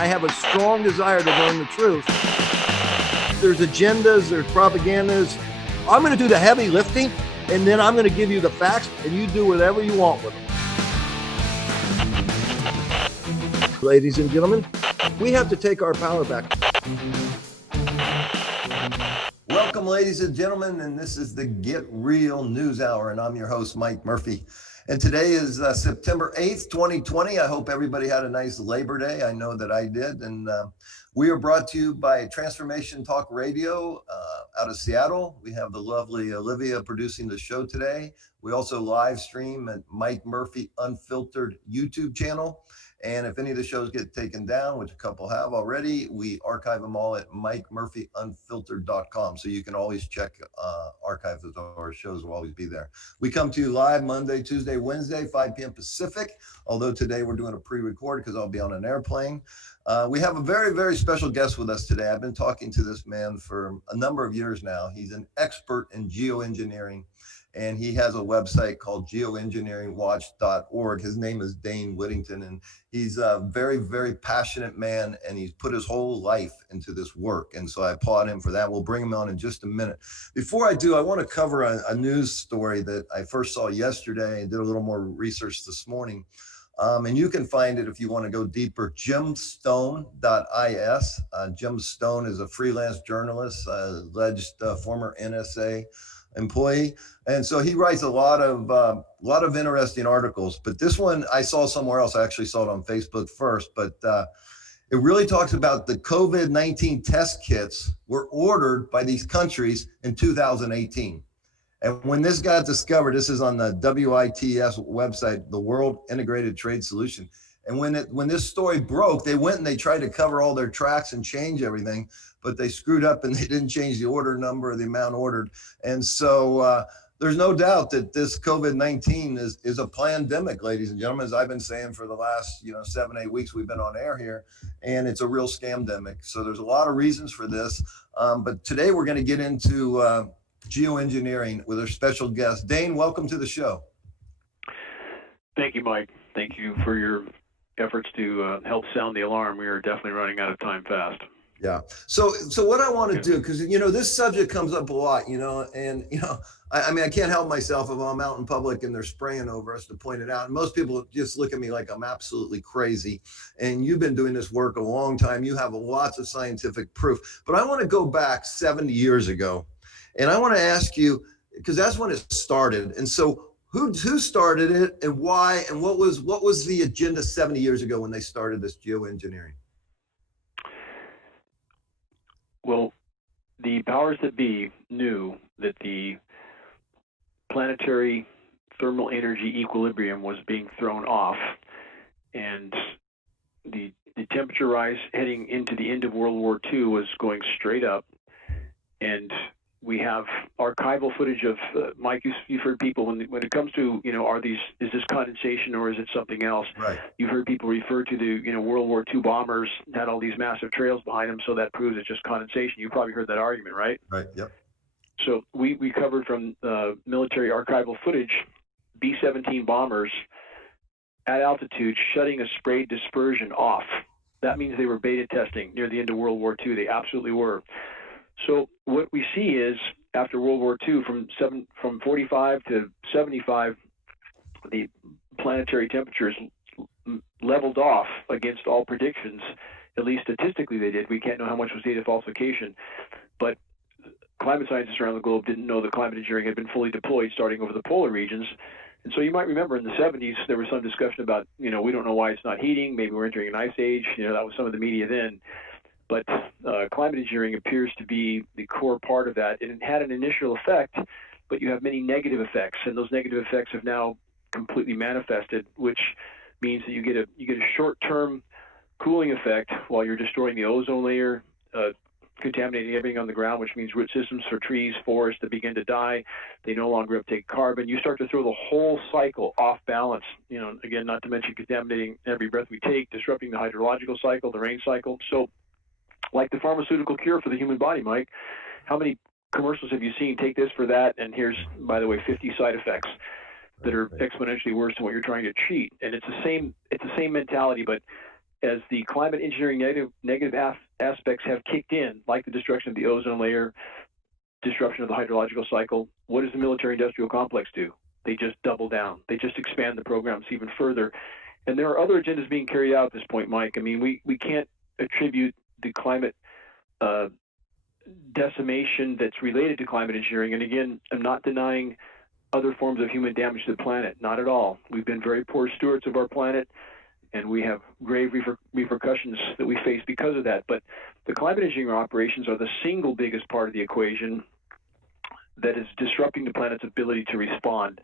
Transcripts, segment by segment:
I have a strong desire to learn the truth. There's agendas, there's propagandas. I'm going to do the heavy lifting, and then I'm going to give you the facts, and you do whatever you want with them. Ladies and gentlemen, we have to take our power back. Welcome, ladies and gentlemen, and this is the Get Real News Hour, and I'm your host, Mike Murphy. And today is September 8th, 2020. I hope everybody had a nice Labor Day. I know that I did. And we are brought to you by Transformation Talk Radio out of Seattle. We have the lovely Olivia producing the show today. We also live stream at Mike Murphy Unfiltered YouTube channel. And if any of the shows get taken down, which a couple have already, we archive them all at MikeMurphyUnfiltered.com. So you can always check archives of our shows will always be there. We come to you live Monday, Tuesday, Wednesday, 5 p.m. Pacific. Although today we're doing a pre-record because I'll be on an airplane. We have a very, very special guest with us today. I've been talking to this man for a number of years now. He's an expert in geoengineering. And he has a website called geoengineeringwatch.org. His name is Dane, Wigington, and he's a very, very passionate man, and he's put his whole life into this work. And so I applaud him for that. We'll bring him on in just a minute. Before I do, I want to cover a news story that I first saw yesterday and did a little more research this morning. And you can find it if you want to go deeper, jimstone.is. Jim Stone is a freelance journalist, alleged former NSA employee, and so he writes a lot of interesting articles. But this one I saw somewhere else. I actually saw it on Facebook first, but it really talks about the COVID-19 test kits were ordered by these countries in 2018. And when this got discovered, this is on the WITS website, the World Integrated Trade Solution. And when this story broke, they went and they tried to cover all their tracks and change everything, but they screwed up and they didn't change the order number or the amount ordered. And so there's no doubt that this COVID-19 is a pandemic, ladies and gentlemen, as I've been saying for the last 7-8 weeks we've been on air here, and it's a real scamdemic. So there's a lot of reasons for this. But today we're going to get into geoengineering with our special guest. Dane, welcome to the show. Thank you, Mike. Thank you for your efforts to help sound the alarm. We are definitely running out of time fast. Yeah. So what I want to do, because, this subject comes up a lot, and, I mean, I can't help myself if I'm out in public and they're spraying over us to point it out. And most people just look at me like I'm absolutely crazy. And you've been doing this work a long time. You have lots of scientific proof. But I want to go back 70 years ago. And I want to ask you, because that's when it started. And so who started it and why? And what was the agenda 70 years ago when they started this geoengineering? Well, the powers that be knew that the planetary thermal energy equilibrium was being thrown off, and the temperature rise heading into the end of World War II was going straight up. And we have archival footage of Mike. You've heard people when it comes to is this condensation or is it something else? Right. You've heard people refer to the World War II bombers had all these massive trails behind them, so that proves it's just condensation. You probably heard that argument, right? Right. Yep. So we covered from military archival footage B-17 bombers at altitude shutting a spray dispersion off. That means they were beta testing near the end of World War II. They absolutely were. So what we see is after World War II, from 45 to 75, the planetary temperatures leveled off against all predictions. At least statistically they did. We can't know how much was data falsification, but climate scientists around the globe didn't know that climate engineering had been fully deployed starting over the polar regions. And so you might remember in the 70s, there was some discussion about, we don't know why it's not heating. Maybe we're entering an ice age. That was some of the media then. But climate engineering appears to be the core part of that. And it had an initial effect, but you have many negative effects. And those negative effects have now completely manifested, which means that you get a short-term cooling effect while you're destroying the ozone layer, contaminating everything on the ground, which means root systems for trees, forests that begin to die. They no longer uptake carbon. You start to throw the whole cycle off balance. Again, not to mention contaminating every breath we take, disrupting the hydrological cycle, the rain cycle. So like the pharmaceutical cure for the human body, Mike, how many commercials have you seen? Take this for that, and here's, by the way, 50 side effects that are exponentially worse than what you're trying to treat. And it's the same mentality, but as the climate engineering negative aspects have kicked in, like the destruction of the ozone layer, disruption of the hydrological cycle, what does the military-industrial complex do? They just double down. They just expand the programs even further. And there are other agendas being carried out at this point, Mike. I mean, we can't attribute the climate decimation that's related to climate engineering. And again, I'm not denying other forms of human damage to the planet, not at all. We've been very poor stewards of our planet, and we have grave repercussions that we face because of that. But the climate engineering operations are the single biggest part of the equation that is disrupting the planet's ability to respond.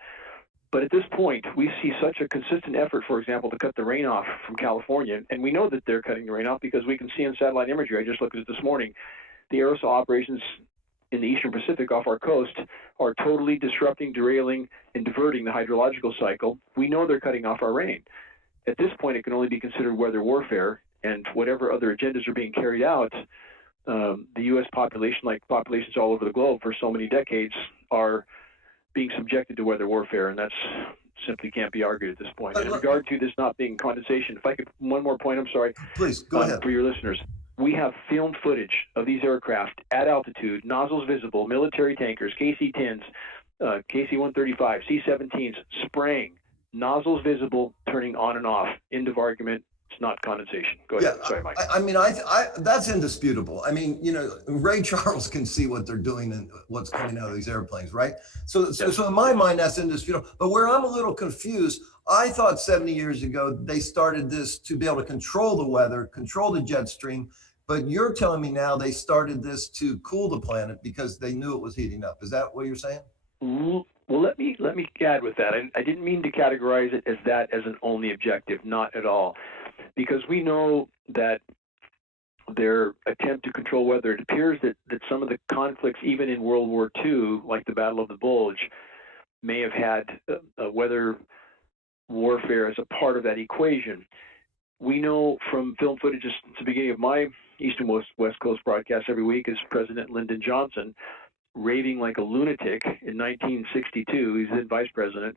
But at this point, we see such a consistent effort, for example, to cut the rain off from California. And we know that they're cutting the rain off because we can see on satellite imagery. I just looked at it this morning. The aerosol operations in the Eastern Pacific off our coast are totally disrupting, derailing, and diverting the hydrological cycle. We know they're cutting off our rain. At this point, it can only be considered weather warfare, and whatever other agendas are being carried out, the U.S. population, like populations all over the globe for so many decades, are being subjected to weather warfare, and that's simply can't be argued at this point. And in regard to this not being condensation, if I could, one more point, I'm sorry. Please, go ahead. For your listeners, we have filmed footage of these aircraft at altitude, nozzles visible, military tankers, KC-10s, KC-135, C-17s, spraying, nozzles visible, turning on and off. End of argument. It's not condensation. Go ahead. Yeah, sorry, Mike. I mean, that's indisputable. I mean, you know, Ray Charles can see what they're doing and what's coming out of these airplanes, right? So in my mind, that's indisputable. But where I'm a little confused, I thought 70 years ago, they started this to be able to control the weather, control the jet stream. But you're telling me now they started this to cool the planet because they knew it was heating up. Is that what you're saying? Well, let me add with that. I didn't mean to categorize it as that as an only objective, not at all. Because we know that their attempt to control weather, it appears that some of the conflicts, even in World War II, like the Battle of the Bulge, may have had weather warfare as a part of that equation. We know from film footage at the beginning of my East and West Coast broadcast every week is President Lyndon Johnson raving like a lunatic in 1962, he's then vice president,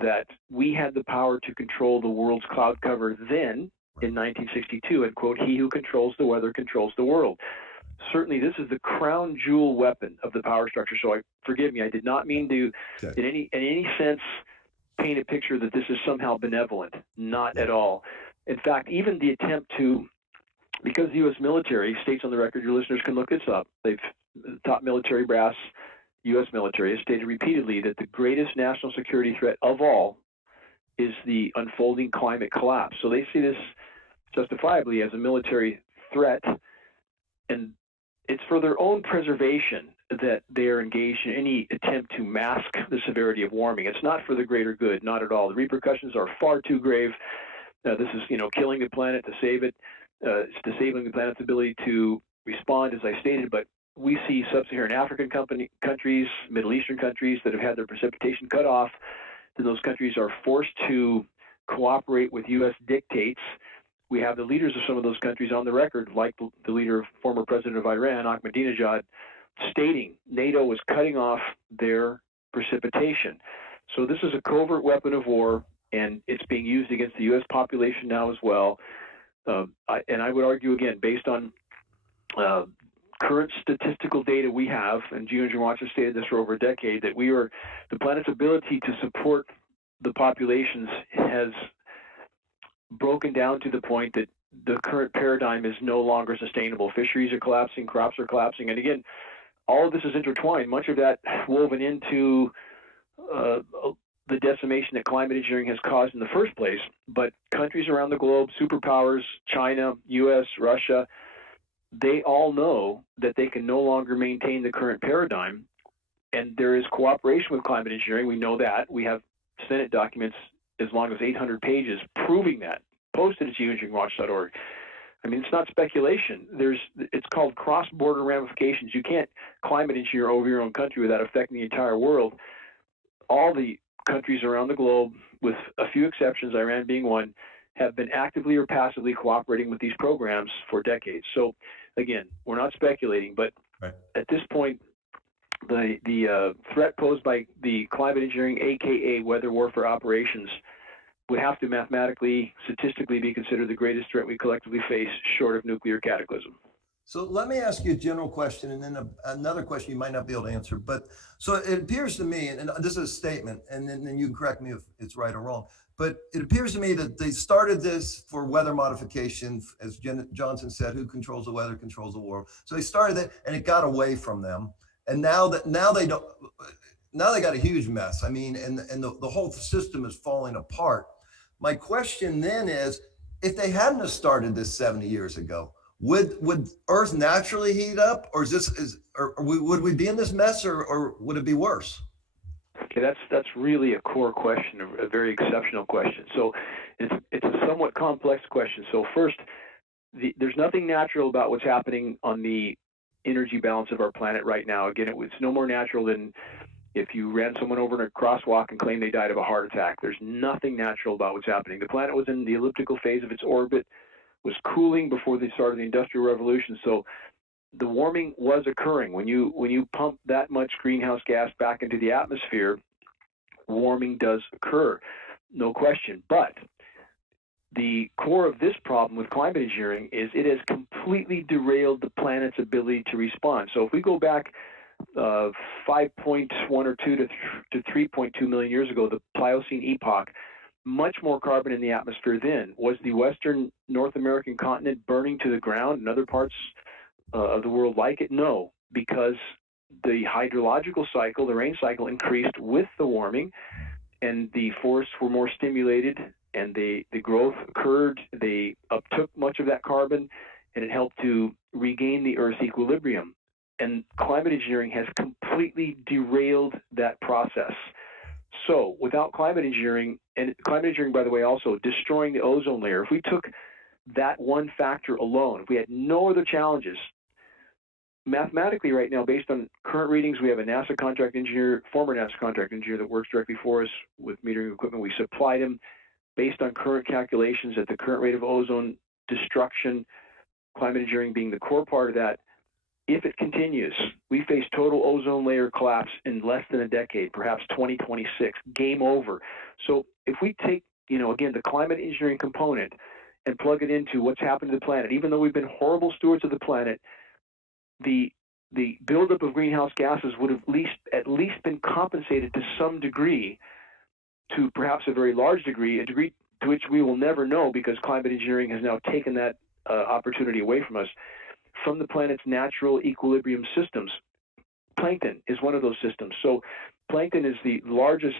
that we had the power to control the world's cloud cover then in 1962, and quote, "He who controls the weather controls the world." Certainly this is the crown jewel weapon of the power structure. So forgive me, I did not mean to in any sense paint a picture that this is somehow benevolent. Not at all. In fact, even the attempt to, because the U.S. military states on the record, your listeners can look this up, the top military brass, U.S. military, has stated repeatedly that the greatest national security threat of all is the unfolding climate collapse. So they see this justifiably as a military threat, and it's for their own preservation that they are engaged in any attempt to mask the severity of warming. It's not for the greater good, not at all. The repercussions are far too grave. This is, killing the planet to save it. It's disabling the planet's ability to respond, as I stated, but we see sub-Saharan African countries, Middle Eastern countries that have had their precipitation cut off. Then those countries are forced to cooperate with U.S. dictates. We have the leaders of some of those countries on the record, like the leader, former president of Iran, Ahmadinejad, stating NATO was cutting off their precipitation. So this is a covert weapon of war, and it's being used against the U.S. population now as well. And I would argue, again, based on current statistical data we have, and Geoengineering Watch has stated this for over a decade, that the planet's ability to support the populations has broken down to the point that the current paradigm is no longer sustainable. Fisheries are collapsing, crops are collapsing, and again, all of this is intertwined, much of that woven into the decimation that climate engineering has caused in the first place. But countries around the globe, superpowers, China, U.S., Russia, they all know that they can no longer maintain the current paradigm, and there is cooperation with climate engineering. We know that. We have Senate documents as long as 800 pages proving that, posted at geoengineeringwatch.org. I mean, it's not speculation. It's called cross-border ramifications. You can't climate engineer over your own country without affecting the entire world. All the countries around the globe, with a few exceptions, Iran being one, have been actively or passively cooperating with these programs for decades. So, again, we're not speculating, but at this point, the threat posed by the climate engineering, aka weather warfare operations, would have to mathematically, statistically be considered the greatest threat we collectively face short of nuclear cataclysm. So let me ask you a general question and then another question you might not be able to answer. But so it appears to me, and this is a statement, and then you can correct me if it's right or wrong, but it appears to me that they started this for weather modification. As Johnson said, who controls the weather controls the world. So they started it and it got away from them. And now they don't, now they got a huge mess. I mean, and the whole system is falling apart. My question then is, if they hadn't have started this 70 years ago, would Earth naturally heat up, or would we be in this mess, or would it be worse? Okay, that's really a core question, a very exceptional question. So it's a somewhat complex question. So first, there's nothing natural about what's happening on the energy balance of our planet right now. Again, it's no more natural than if you ran someone over in a crosswalk and claimed they died of a heart attack. There's nothing natural about what's happening. The planet was in the elliptical phase of its orbit, was cooling before they started the Industrial Revolution. So the warming was occurring. When you pump that much greenhouse gas back into the atmosphere, warming does occur, no question. But the core of this problem with climate engineering is it has completely derailed the planet's ability to respond. So if we go back 5.1 or 2 to 3.2 million years ago, the Pliocene epoch, much more carbon in the atmosphere then. Was the Western North American continent burning to the ground and other parts of the world like it? No, because the hydrological cycle, the rain cycle, increased with the warming, and the forests were more stimulated, and the growth occurred. They uptook much of that carbon, and it helped to regain the Earth's equilibrium. And climate engineering has completely derailed that process. So without climate engineering, and climate engineering, by the way, also destroying the ozone layer, if we took that one factor alone, if we had no other challenges, mathematically right now, based on current readings, we have a NASA contract engineer, former NASA contract engineer that works directly for us with metering equipment. We supplied him based on current calculations at the current rate of ozone destruction, climate engineering being the core part of that. If it continues, we face total ozone layer collapse in less than a decade, perhaps 2026, game over. So if we take, again, the climate engineering component and plug it into what's happened to the planet, even though we've been horrible stewards of the planet, the buildup of greenhouse gases would have at least been compensated to some degree, to perhaps a very large degree, a degree to which we will never know because climate engineering has now taken that opportunity away from us, from the planet's natural equilibrium systems. Plankton is one of those systems. So plankton is the largest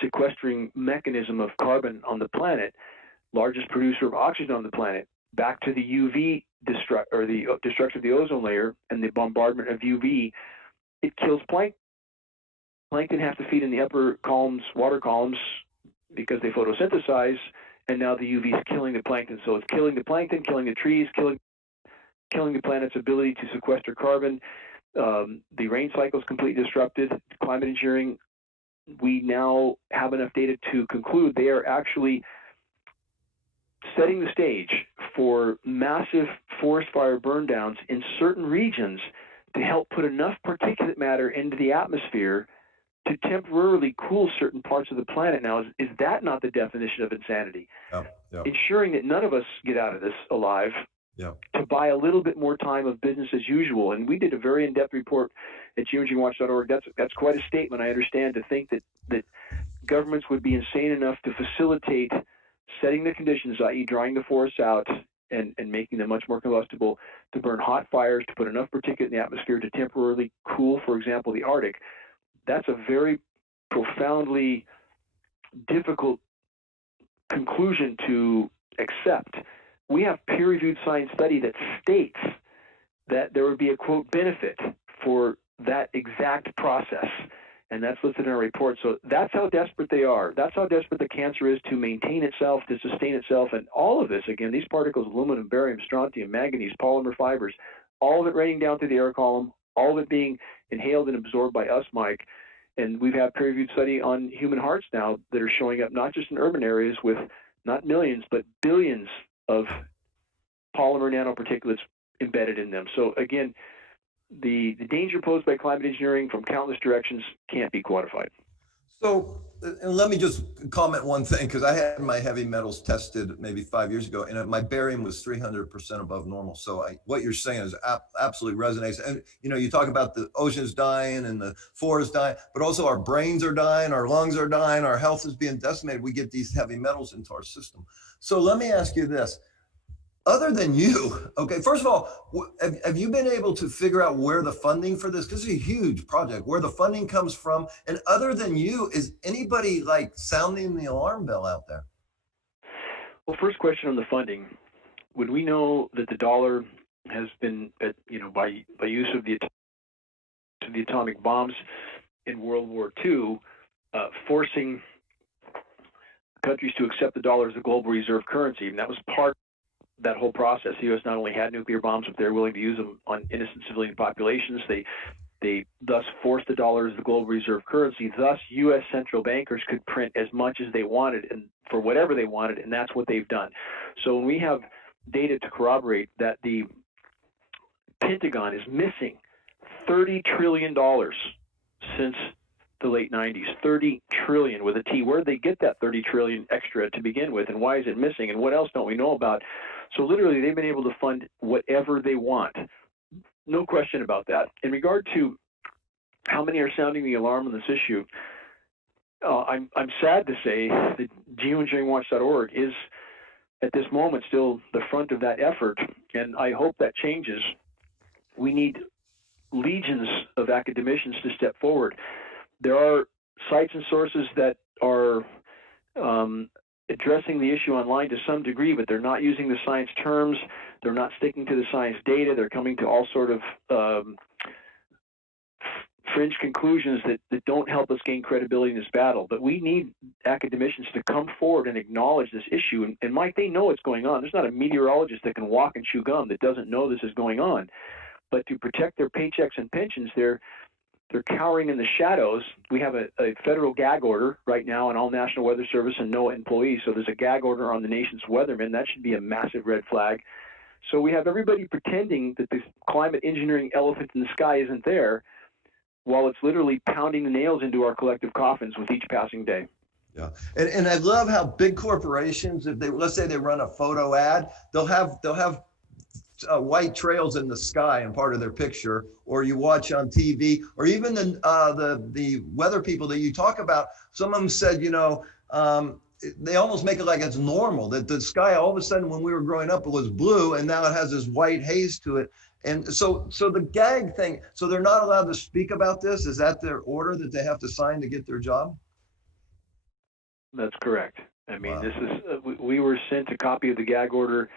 sequestering mechanism of carbon on the planet, largest producer of oxygen on the planet. Back to the UV destruction of the ozone layer and the bombardment of UV, it kills plankton. Plankton have to feed in the upper columns, water columns, because they photosynthesize, and now the UV is killing the plankton. So it's killing the plankton, killing the trees, killing the planet's ability to sequester carbon. The rain cycle is completely disrupted. Climate engineering, we now have enough data to conclude they are actually setting the stage for massive forest fire burn downs in certain regions to help put enough particulate matter into the atmosphere to temporarily cool certain parts of the planet. Now, is that not the definition of insanity? Yeah, yeah. Ensuring that none of us get out of this alive, Yeah. to buy a little bit more time of business as usual. And we did a very in-depth report at geoegineering.org. That's quite a statement, I understand, to think that governments would be insane enough to facilitate setting the conditions, i.e. drying the forests out and making them much more combustible, to burn hot fires, to put enough particulate in the atmosphere to temporarily cool, for example, the Arctic. That's a very profoundly difficult conclusion to accept. We have peer-reviewed science study that states that there would be a, quote, benefit for that exact process. And that's listed in our report. So that's how desperate they are. That's how desperate the cancer is to maintain itself, to sustain itself. And all of this, again, these particles, aluminum, barium, strontium, manganese, polymer fibers, all of it raining down through the air column, all of it being inhaled and absorbed by us, Mike. And we've had peer-reviewed study on human hearts now that are showing up not just in urban areas with not millions, but billions of polymer nanoparticulates embedded in them. So again, the danger posed by climate engineering from countless directions can't be quantified. So, and let me just comment one thing, because I had my heavy metals tested maybe 5 years ago, and my barium was 300% above normal. So, what you're saying is absolutely resonates. And you talk about the oceans dying and the forests dying, but also our brains are dying, our lungs are dying, our health is being decimated. We get these heavy metals into our system. So, let me ask you this: other than you, okay, first of all, have you been able to figure out where the funding for this, because it's a huge project, where the funding comes from? And other than you, is anybody like sounding the alarm bell out there? Well, first question on the funding. When we know that the dollar has been, by use of the atomic bombs in World War II, forcing countries to accept the dollar as a global reserve currency, and that was part of that whole process. The U.S. not only had nuclear bombs, but they're willing to use them on innocent civilian populations. They thus forced the dollar as the global reserve currency. Thus, U.S. central bankers could print as much as they wanted and for whatever they wanted, and that's what they've done. So when we have data to corroborate that the Pentagon is missing $30 trillion since the late 90s, 30 trillion with a T. Where did they get that 30 trillion extra to begin with, and why is it missing, and what else don't we know about? So literally, they've been able to fund whatever they want. No question about that. In regard to how many are sounding the alarm on this issue, I'm sad to say that geoengineeringwatch.org is at this moment still the front of that effort, and I hope that changes. We need legions of academicians to step forward. There are sites and sources that are addressing the issue online to some degree, but they're not using the science terms. They're not sticking to the science data. They're coming to all sort of fringe conclusions that don't help us gain credibility in this battle. But we need academicians to come forward and acknowledge this issue. And Mike, they know what's going on. There's not a meteorologist that can walk and chew gum that doesn't know this is going on. But to protect their paychecks and pensions, they're cowering in the shadows. We have a federal gag order right now on all National Weather Service and NOAA employees. So there's a gag order on the nation's weathermen. That should be a massive red flag. So we have everybody pretending that this climate engineering elephant in the sky isn't there, while it's literally pounding the nails into our collective coffins with each passing day. Yeah, and I love how big corporations, if they, let's say they run a photo ad, they'll have white trails in the sky and part of their picture, or you watch on TV, or even the weather people that you talk about. Some of them said, they almost make it like it's normal that the sky all of a sudden when we were growing up it was blue and now it has this white haze to it. And so the gag thing, so they're not allowed to speak about this. Is that their order that they have to sign to get their job? That's correct. I mean, Wow. This is we were sent a copy of the gag order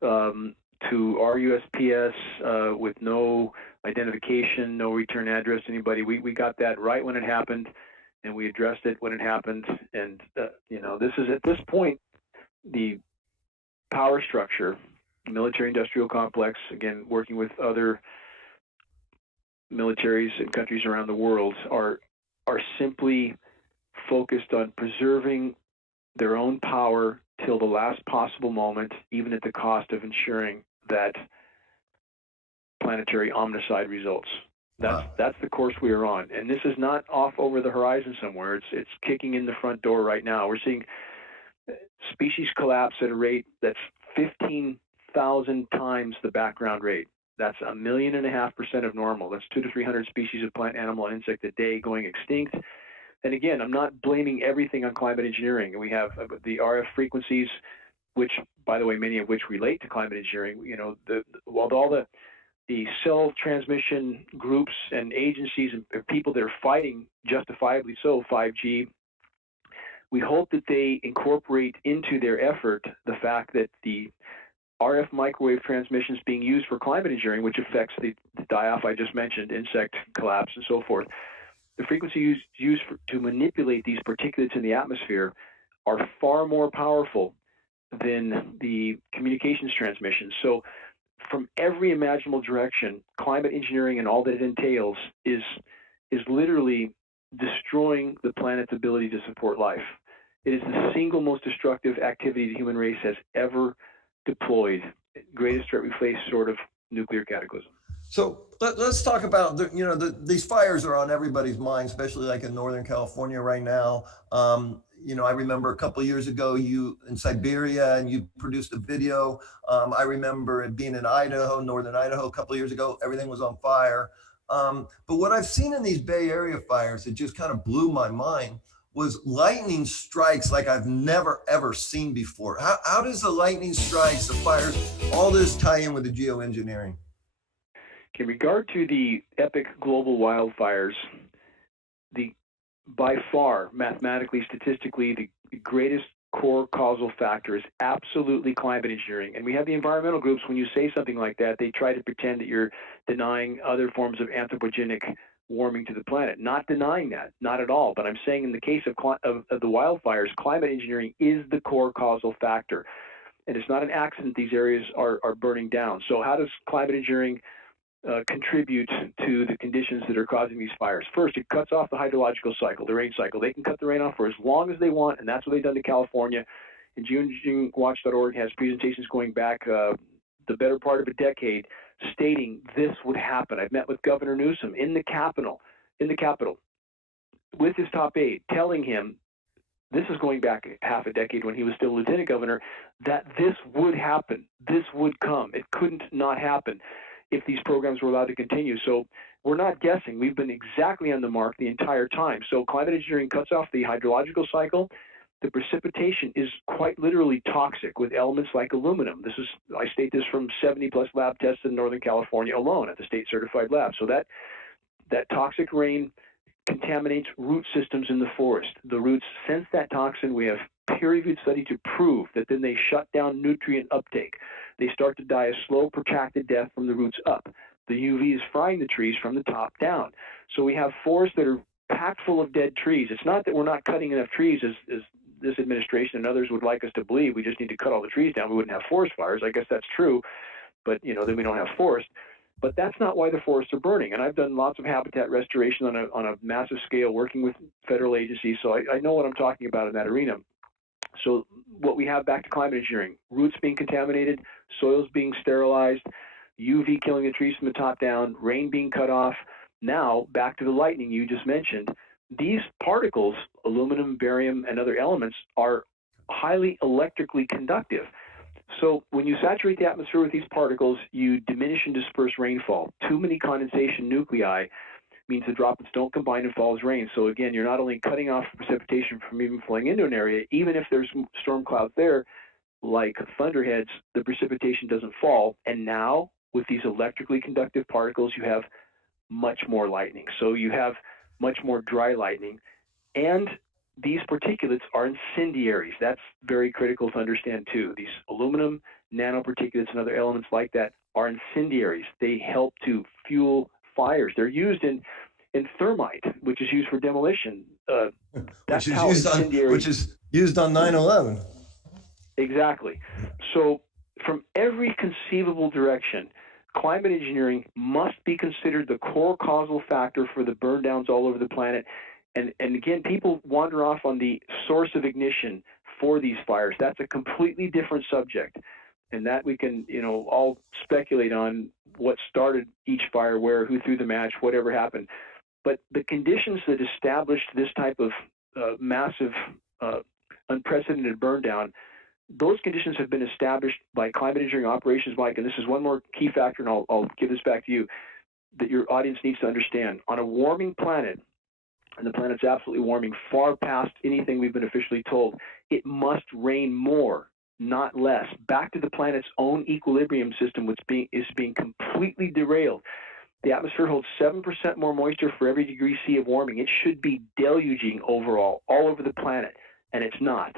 to our USPS with no identification, no return address to anybody. We got that right when it happened, and we addressed it when it happened. And this is at this point the power structure, military-industrial complex. Again, working with other militaries and countries around the world, are simply focused on preserving their own power till the last possible moment, even at the cost of ensuring that planetary omnicide results. That's the course we are on, and this is not off over the horizon somewhere. It's kicking in the front door right now. We're seeing species collapse at a rate that's 15,000 times the background rate. That's 1.5% million of normal. That's 200 to 300 species of plant, animal, and insect a day going extinct. And again, I'm not blaming everything on climate engineering. We have the RF frequencies, which, by the way, many of which relate to climate engineering. While all the cell transmission groups and agencies and people that are fighting, justifiably so, 5G, we hope that they incorporate into their effort the fact that the RF microwave transmissions being used for climate engineering, which affects the die-off I just mentioned, insect collapse and so forth, the frequencies used to manipulate these particulates in the atmosphere are far more powerful than the communications transmissions. So from every imaginable direction, climate engineering and all that it entails is literally destroying the planet's ability to support life. It is the single most destructive activity the human race has ever deployed. Greatest threat we face, sort of nuclear cataclysm. So let's talk about these fires are on everybody's mind, especially like in Northern California right now. I remember a couple of years ago you in Siberia and you produced a video. I remember it being in Idaho, Northern Idaho, a couple of years ago. Everything was on fire. But what I've seen in these Bay Area fires, it just kind of blew my mind, was lightning strikes like I've never ever seen before. How does the lightning strikes, the fires, all this tie in with the geoengineering? In regard to the epic global wildfires, the by far, mathematically, statistically, the greatest core causal factor is absolutely climate engineering. And we have the environmental groups, when you say something like that, they try to pretend that you're denying other forms of anthropogenic warming to the planet. Not denying that, not at all. But I'm saying in the case of the wildfires, climate engineering is the core causal factor. And it's not an accident these areas are burning down. So how does climate engineering contribute to the conditions that are causing these fires? First, it cuts off the hydrological cycle, the rain cycle. They can cut the rain off for as long as they want, and that's what they've done to California. And geoengineeringwatch.org has presentations going back the better part of a decade stating this would happen. I've met with Governor Newsom in the Capitol, with his top aide, telling him, this is going back half a decade when he was still lieutenant governor, that this would happen. This would come. It couldn't not happen if these programs were allowed to continue. So we're not guessing. We've been exactly on the mark the entire time. So climate engineering cuts off the hydrological cycle. The precipitation is quite literally toxic with elements like aluminum. I state this from 70 plus lab tests in Northern California alone at the state certified lab. So that toxic rain contaminates root systems in the forest. The roots sense that toxin. We have peer-reviewed study to prove that then they shut down nutrient uptake. They start to die a slow, protracted death from the roots up. The UV is frying the trees from the top down. So we have forests that are packed full of dead trees. It's not that we're not cutting enough trees as this administration and others would like us to believe. We just need to cut all the trees down. We wouldn't have forest fires. I guess that's true, but then we don't have forest. But that's not why the forests are burning. And I've done lots of habitat restoration on a massive scale, working with federal agencies. So I know what I'm talking about in that arena. So what we have, back to climate engineering, roots being contaminated, soils being sterilized, UV killing the trees from the top down, rain being cut off. Now back to the lightning you just mentioned. These particles, aluminum, barium, and other elements, are highly electrically conductive. So when you saturate the atmosphere with these particles, you diminish and disperse rainfall. Too many condensation nuclei means the droplets don't combine and fall as rain. So again, you're not only cutting off precipitation from even flowing into an area, even if there's storm clouds there, like thunderheads, the precipitation doesn't fall. And now with these electrically conductive particles, you have much more lightning. So you have much more dry lightning. And these particulates are incendiaries. That's very critical to understand too. These aluminum nanoparticulates and other elements like that are incendiaries. They help to fuel fires. They're used in thermite, which is used for demolition. That's how incendiary. Which is used on 9/11. Exactly. So from every conceivable direction, climate engineering must be considered the core causal factor for the burn downs all over the planet. And again, people wander off on the source of ignition for these fires. That's a completely different subject. And that we can, all speculate on what started each fire, where, who threw the match, whatever happened. But the conditions that established this type of massive, unprecedented burn down, those conditions have been established by climate engineering operations, Mike. And this is one more key factor, and I'll give this back to you, that your audience needs to understand. On a warming planet, and the planet's absolutely warming far past anything we've been officially told, it must rain more, not less. Back to the planet's own equilibrium system, which is being completely derailed. The atmosphere holds 7% more moisture for every degree C of warming. It should be deluging overall, all over the planet, and it's not.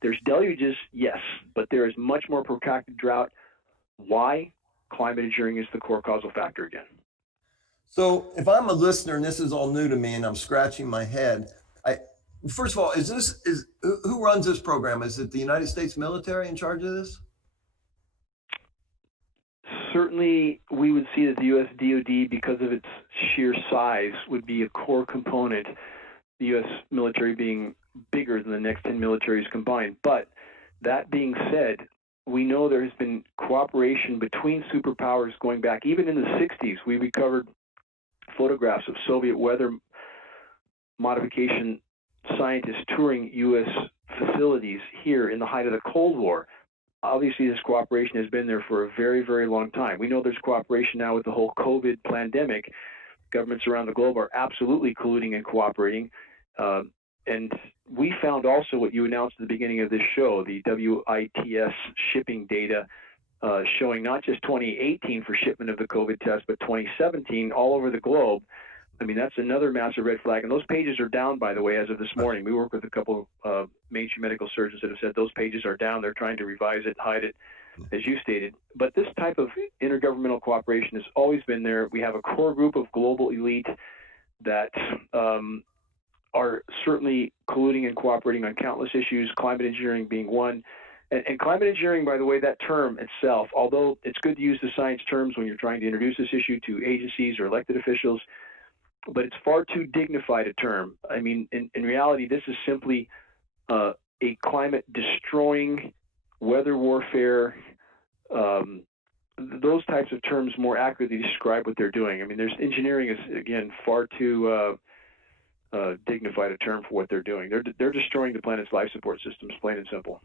There's deluges, yes, but there is much more protracted drought. Why? Climate engineering is the core causal factor again. So if I'm a listener and this is all new to me and I'm scratching my head, first of all, who runs this program? Is it the United States military in charge of this? Certainly, we would see that the U.S. DoD, because of its sheer size, would be a core component, the U.S. military being bigger than the next 10 militaries combined. But that being said, we know there has been cooperation between superpowers going back even in the 60s. We recovered photographs of Soviet weather modification scientists touring U.S. facilities here in the height of the Cold War. Obviously, this cooperation has been there for a very, very long time. We know there's cooperation now with the whole COVID pandemic. Governments around the globe are absolutely colluding and cooperating. And we found also what you announced at the beginning of this show, the WITS shipping data showing not just 2018 for shipment of the COVID test, but 2017 all over the globe. I mean, that's another massive red flag. And those pages are down, by the way, as of this morning. We work with a couple of mainstream medical surgeons that have said those pages are down. They're trying to revise it, hide it, as you stated. But this type of intergovernmental cooperation has always been there. We have a core group of global elite that are certainly colluding and cooperating on countless issues, climate engineering being one. And climate engineering, by the way, that term itself, although it's good to use the science terms when you're trying to introduce this issue to agencies or elected officials, but it's far too dignified a term. I mean, in reality, this is simply a climate destroying, weather warfare, those types of terms more accurately describe what they're doing. I mean, engineering is, again, far too dignified a term for what they're doing. They're destroying the planet's life support systems, plain and simple.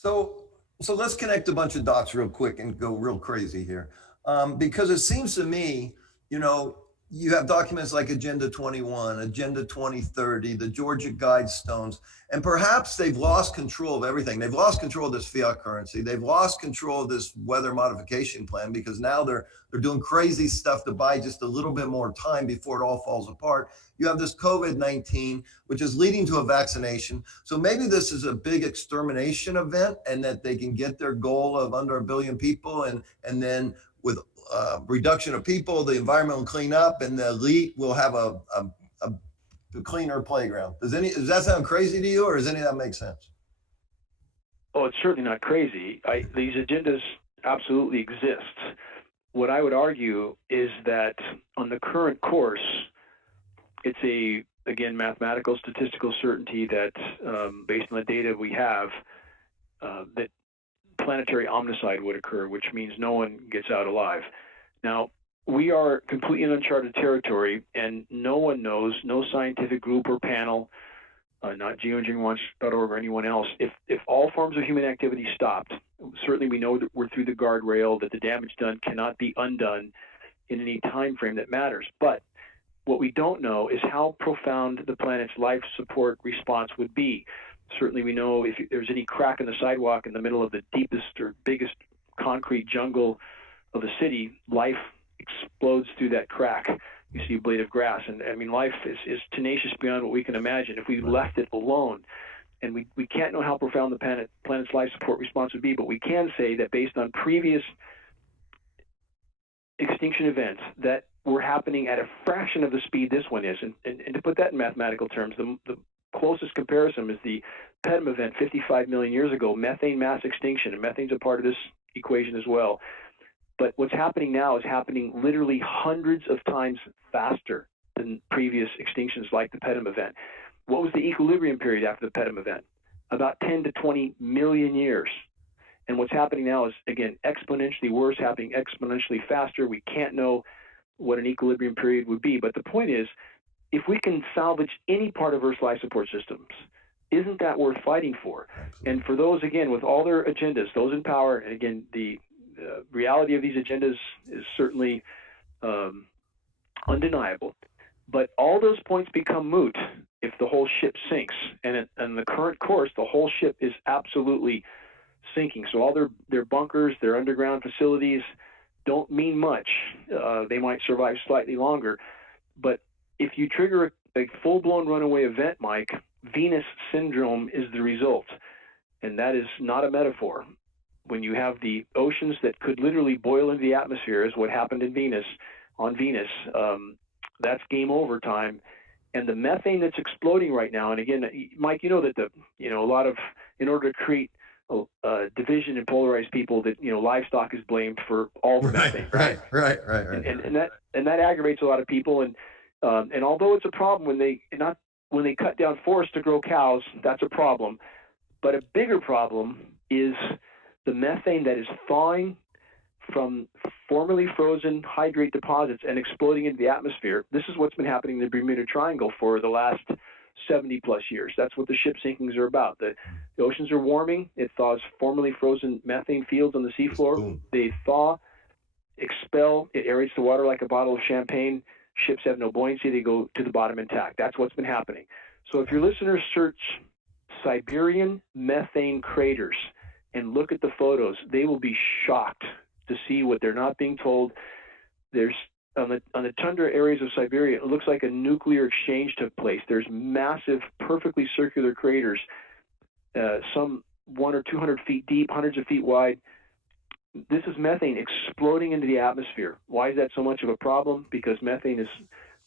So let's connect a bunch of dots real quick and go real crazy here. Because it seems to me, you have documents like Agenda 21, Agenda 2030, the Georgia Guidestones, and perhaps they've lost control of everything. They've lost control of this fiat currency. They've lost control of this weather modification plan because now they're doing crazy stuff to buy just a little bit more time before it all falls apart. You have this COVID-19, which is leading to a vaccination. So maybe this is a big extermination event and that they can get their goal of under 1 billion people. And then with reduction of people, the environment will clean up and the elite will have a cleaner playground. Does that sound crazy to you, or does any of that make sense? Oh, it's certainly not crazy. These agendas absolutely exist. What I would argue is that on the current course, it's again, mathematical statistical certainty that based on the data we have, that planetary omnicide would occur, which means no one gets out alive. Now, we are completely in uncharted territory, and no one knows, no scientific group or panel, not geoegineering.org or anyone else, if all forms of human activity stopped. Certainly we know that we're through the guardrail, that the damage done cannot be undone in any time frame that matters. But what we don't know is how profound the planet's life support response would be. Certainly we know if there's any crack in the sidewalk in the middle of the deepest or biggest concrete jungle of a city, life explodes through that crack. You see a blade of grass. And I mean, life is tenacious beyond what we can imagine if we left it alone. And we can't know how profound the planet's life support response would be, but we can say that based on previous extinction events that were happening at a fraction of the speed this one is. And to put that in mathematical terms, the closest comparison is the Pedm event 55 million years ago, methane mass extinction, and methane's a part of this equation as well. But what's happening now is happening literally hundreds of times faster than previous extinctions like the Pedm event. What was the equilibrium period after the Pedm event? About 10 to 20 million years. And what's happening now is, again, exponentially worse, happening exponentially faster. We can't know what an equilibrium period would be. But the point is, if we can salvage any part of Earth's life support systems, isn't that worth fighting for? Absolutely. And for those, again, with all their agendas, those in power, and again, the reality of these agendas is certainly undeniable. But all those points become moot if the whole ship sinks. And in the current course, the whole ship is absolutely sinking. So all their bunkers, their underground facilities don't mean much. They might survive slightly longer. But if you trigger a full-blown runaway event, Mike, Venus syndrome is the result. And that is not a metaphor. When you have the oceans that could literally boil into the atmosphere, as what happened on Venus, that's game over time. And the methane that's exploding right now, and again, Mike, you know that a lot of, in order to create division and polarize people, that livestock is blamed for all the methane. Right. And that aggravates a lot of people. And although it's a problem when they cut down forests to grow cows, that's a problem. But a bigger problem is the methane that is thawing from formerly frozen hydrate deposits and exploding into the atmosphere. This is what's been happening in the Bermuda Triangle for the last 70 plus years. That's what the ship sinkings are about. The oceans are warming. It thaws formerly frozen methane fields on the seafloor. They thaw, expel, it aerates the water like a bottle of champagne. Ships have no buoyancy. They go to the bottom intact. That's what's been happening. So if your listeners search Siberian methane craters and look at the photos, they will be shocked to see what they're not being told. There's on the tundra areas of Siberia, it looks like a nuclear exchange took place. There's massive, perfectly circular craters, some 100 or 200 feet deep, hundreds of feet wide. This is methane exploding into the atmosphere. Why is that so much of a problem? Because methane is,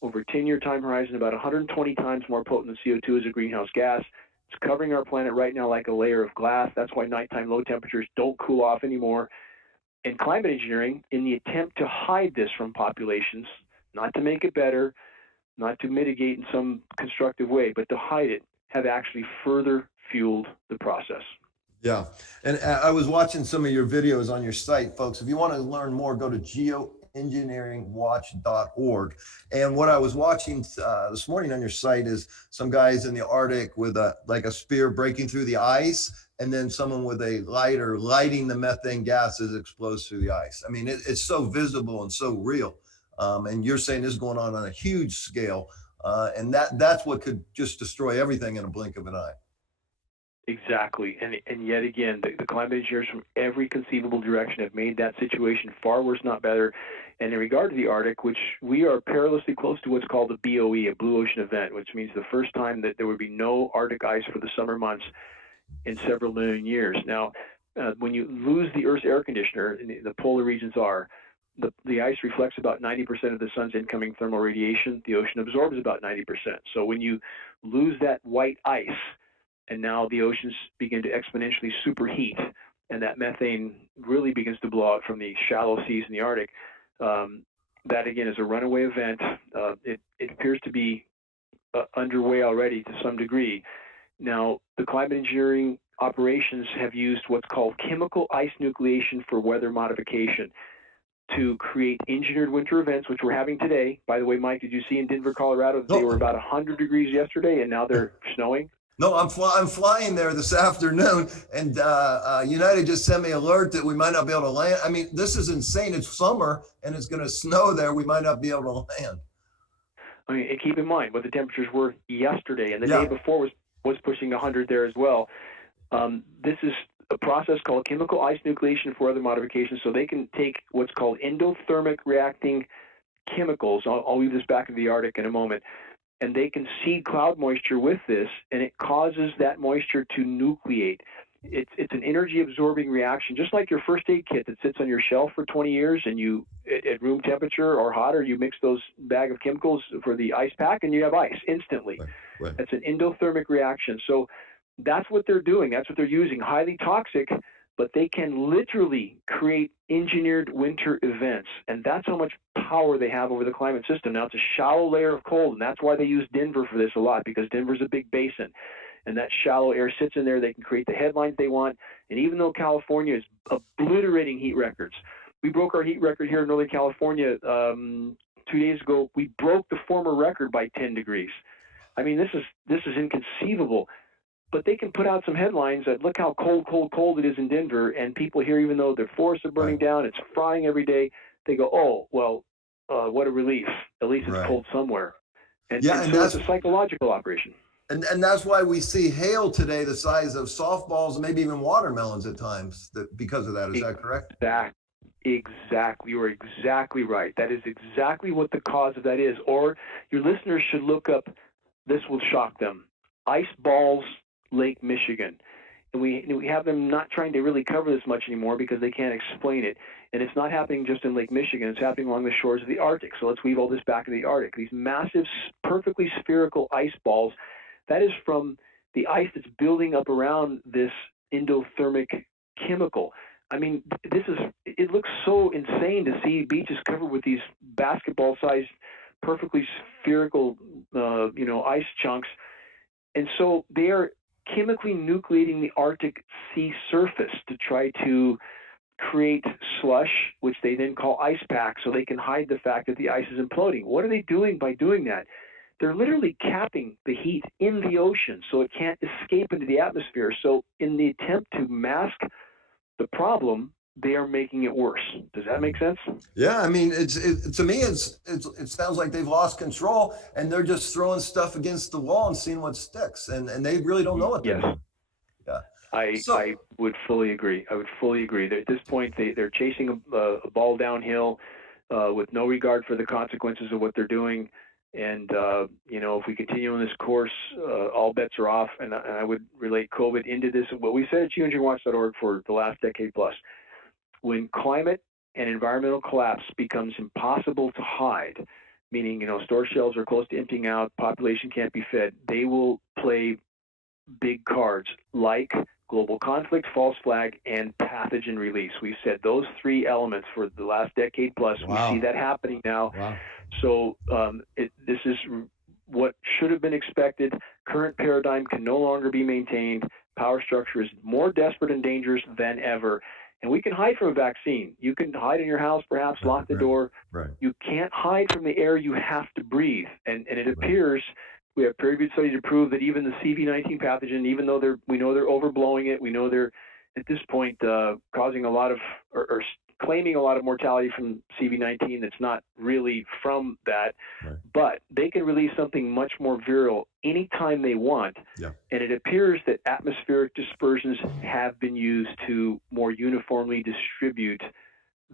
over a 10-year time horizon, about 120 times more potent than CO2 as a greenhouse gas. It's covering our planet right now like a layer of glass. That's why nighttime low temperatures don't cool off anymore. And climate engineering, in the attempt to hide this from populations, not to make it better, not to mitigate in some constructive way, but to hide it, have actually further fueled the process. Yeah. And I was watching some of your videos on your site, folks. If you want to learn more, go to geoengineeringwatch.org. And what I was watching this morning on your site is some guys in the Arctic with like a spear breaking through the ice, and then someone with a lighter lighting the methane gas as it explodes through the ice. I mean, it's so visible and so real. And you're saying this is going on a huge scale. And that's what could just destroy everything in a blink of an eye. Exactly. And yet again, the climate engineers from every conceivable direction have made that situation far worse, not better. And in regard to the Arctic, which we are perilously close to what's called a BOE, a blue ocean event, which means the first time that there would be no Arctic ice for the summer months in several million years. Now, when you lose the Earth's air conditioner, the polar regions are, the ice reflects about 90% of the sun's incoming thermal radiation. The ocean absorbs about 90%. So when you lose that white ice, and now the oceans begin to exponentially superheat, and that methane really begins to blow out from the shallow seas in the Arctic, that again is a runaway event. It appears to be underway already to some degree. Now, the climate engineering operations have used what's called chemical ice nucleation for weather modification to create engineered winter events, which we're having today. By the way, Mike, did you see in Denver, Colorado, they were about 100 degrees yesterday, and now they're snowing? No, I'm flying there this afternoon, and United just sent me an alert that we might not be able to land. I mean, this is insane. It's summer, and it's going to snow there. We might not be able to land. I mean, keep in mind what the temperatures were yesterday, and the day before was pushing 100 there as well. This is a process called chemical ice nucleation for weather modification, so they can take what's called endothermic reacting chemicals. I'll weave this back into the Arctic in a moment. And they can seed cloud moisture with this, and it causes that moisture to nucleate. It's an energy-absorbing reaction, just like your first aid kit that sits on your shelf for 20 years, and you, at room temperature or hotter, you mix those bag of chemicals for the ice pack, and you have ice instantly. Right. That's an endothermic reaction. So that's what they're doing. That's what they're using. Highly toxic, but they can literally create engineered winter events. And that's how much power they have over the climate system. Now, it's a shallow layer of cold, and that's why they use Denver for this a lot, because Denver's a big basin. And that shallow air sits in there. They can create the headlines they want. And even though California is obliterating heat records, we broke our heat record here in Northern California 2 days ago. We broke the former record by 10 degrees. I mean, this is inconceivable. But they can put out some headlines that look how cold, cold, cold it is in Denver, and people here, even though their forests are burning down, it's frying every day, they go, oh, well, what a relief. At least it's cold somewhere. And so it's a psychological operation. And that's why we see hail today the size of softballs and maybe even watermelons at times because of that. Is that correct? Exactly. You're exactly right. That is exactly what the cause of that is. Or your listeners should look up, this will shock them, Ice Balls Lake Michigan. And we have them not trying to really cover this much anymore because they can't explain it. And it's not happening just in Lake Michigan. It's happening along the shores of the Arctic. So let's weave all this back to the Arctic. These massive, perfectly spherical ice balls, that is from the ice that's building up around this endothermic chemical. I mean, it looks so insane to see beaches covered with these basketball-sized, perfectly spherical, ice chunks. And so they are chemically nucleating the Arctic sea surface to try to create slush, which they then call ice packs, so they can hide the fact that the ice is imploding. What are they doing by doing that? They're literally capping the heat in the ocean so it can't escape into the atmosphere. So in the attempt to mask the problem, they are making it worse. Does that make sense? Yeah, I mean, to me, it sounds like they've lost control and they're just throwing stuff against the wall and seeing what sticks, and they really don't know what they're Yes. doing. Yeah. I would fully agree. I would fully agree. At this point, they're chasing a ball downhill with no regard for the consequences of what they're doing. And, if we continue on this course, all bets are off. And I would relate COVID into this. What we said at geoegineeringwatch.org for the last decade plus. When climate and environmental collapse becomes impossible to hide, meaning, store shelves are close to emptying out, population can't be fed, they will play big cards like global conflict, false flag, and pathogen release. We've said those three elements for the last decade plus. Wow. We see that happening now. Wow. So this is what should have been expected. Current paradigm can no longer be maintained. Power structure is more desperate and dangerous than ever. And we can hide from a vaccine. You can hide in your house, perhaps lock the door. Right. You can't hide from the air you have to breathe. And it appears we have peer-reviewed studies to prove that even the CV-19 pathogen, even though we know they're overblowing it, we know they're at this point causing a lot of or claiming a lot of mortality from CV-19 that's not really from that, but they can release something much more virile anytime they want. Yeah. And it appears that atmospheric dispersions have been used to more uniformly distribute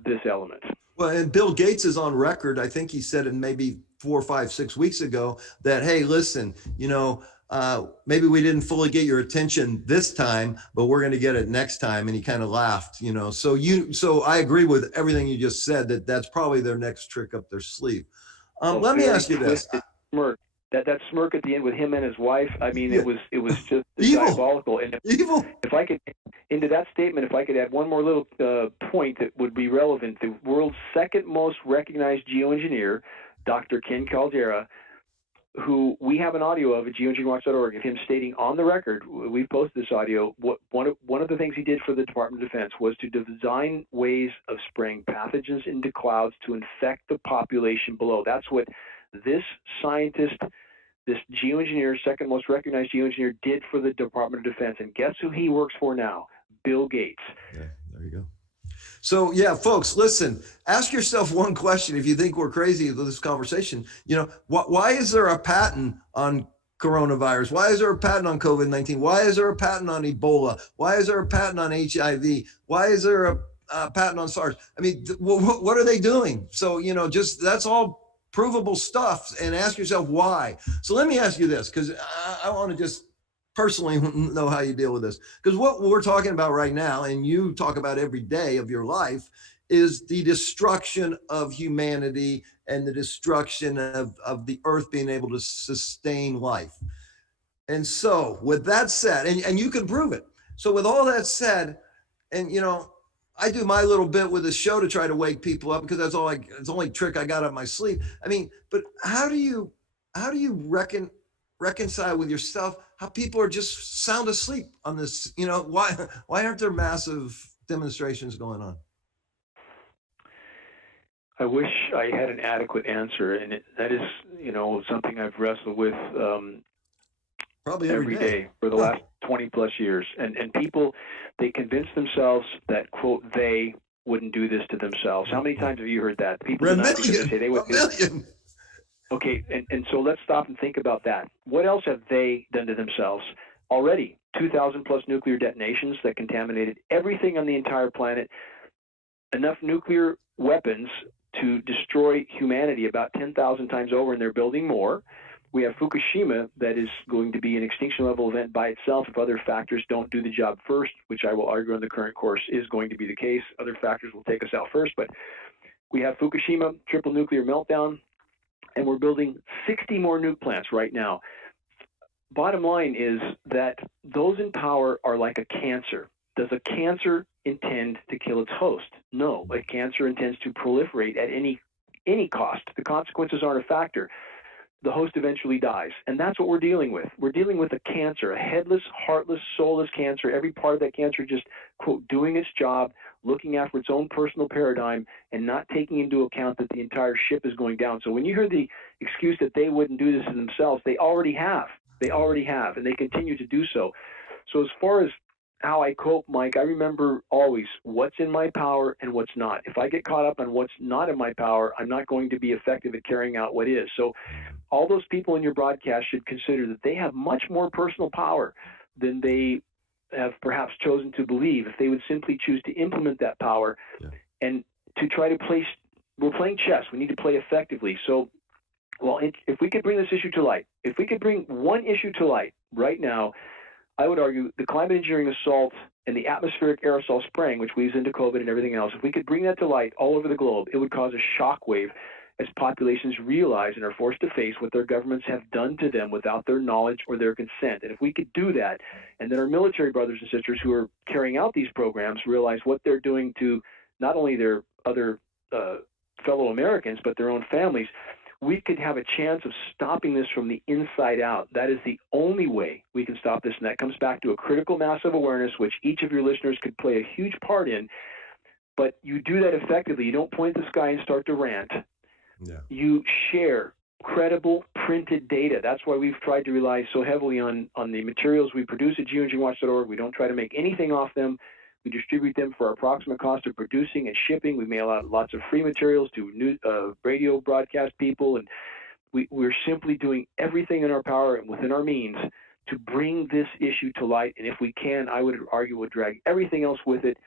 this element. Well, and Bill Gates is on record. I think he said it maybe 4, 5, 6 weeks ago that, hey, listen, maybe we didn't fully get your attention this time, but we're going to get it next time. And he kind of laughed, So I agree with everything you just said, that's probably their next trick up their sleeve. Let me ask you this. Smirk. That smirk at the end with him and his wife, I mean, Yeah. it was just Evil. diabolical. And if I could, into that statement, if I could add one more little point that would be relevant, the world's second most recognized geoengineer, Dr. Ken Caldera, who we have an audio of at geoegineeringwatch.org of him stating on the record, we've posted this audio, one of the things he did for the Department of Defense was to design ways of spraying pathogens into clouds to infect the population below. That's what this scientist, this geoengineer, second most recognized geoengineer, did for the Department of Defense. And guess who he works for now? Bill Gates. Yeah, there you go. So, yeah, folks, listen, ask yourself one question. If you think we're crazy with this conversation, why is there a patent on coronavirus? Why is there a patent on COVID-19? Why is there a patent on Ebola? Why is there a patent on HIV? Why is there a patent on SARS? I mean, what are they doing? So, that's all provable stuff, and ask yourself why. So let me ask you this, because I want to just personally know how you deal with this, because what we're talking about right now, and you talk about every day of your life, is the destruction of humanity and the destruction of the earth being able to sustain life. And so with that said, and you can prove it. So with all that said, and I do my little bit with the show to try to wake people up, because it's the only trick I got up my sleeve. I mean, but how do you reconcile with yourself how people are just sound asleep on this? Why aren't there massive demonstrations going on? I wish I had an adequate answer, and that is, something I've wrestled with probably every day for the last 20 plus years. And people, they convince themselves that, quote, they wouldn't do this to themselves. How many times have you heard that? People deny because they say they would. Okay, and so let's stop and think about that. What else have they done to themselves? Already, 2,000 plus nuclear detonations that contaminated everything on the entire planet, enough nuclear weapons to destroy humanity about 10,000 times over, and they're building more. We have Fukushima that is going to be an extinction level event by itself if other factors don't do the job first, which I will argue on the current course is going to be the case. Other factors will take us out first, but we have Fukushima, triple nuclear meltdown, and we're building 60 more nuke plants right now. Bottom line is that those in power are like a cancer. Does a cancer intend to kill its host? No, a cancer intends to proliferate at any cost. The consequences aren't a factor. the host eventually dies. And that's what we're dealing with. We're dealing with a cancer, a headless, heartless, soulless cancer. Every part of that cancer just, quote, doing its job, looking after its own personal paradigm, and not taking into account that the entire ship is going down. So when you hear the excuse that they wouldn't do this to themselves, they already have. They already have, and they continue to do so. So as far as how I cope, Mike, I remember always what's in my power and what's not. If I get caught up on what's not in my power, I'm not going to be effective at carrying out what is. So all those people in your broadcast should consider that they have much more personal power than they have perhaps chosen to believe if they would simply choose to implement that power and to try to place. We're playing chess. We need to play effectively. So, well, if we could bring this issue to light, if we could bring one issue to light right now, I would argue the climate engineering assault and the atmospheric aerosol spraying, which weaves into COVID and everything else, if we could bring that to light all over the globe, it would cause a shockwave as populations realize and are forced to face what their governments have done to them without their knowledge or their consent. And if we could do that, and then our military brothers and sisters who are carrying out these programs realize what they're doing to not only their other fellow Americans, but their own families, we could have a chance of stopping this from the inside out. That is the only way we can stop this, and that comes back to a critical mass of awareness, which each of your listeners could play a huge part in. But you do that effectively. You don't point at the sky and start to rant. Yeah. You share credible printed data. That's why we've tried to rely so heavily on the materials we produce at geoegineeringwatch.org. We don't try to make anything off them. We distribute them for our approximate cost of producing and shipping. We mail out lots of free materials to radio broadcast people, and we're simply doing everything in our power and within our means to bring this issue to light. And if we can, I would argue we'll drag everything else with it,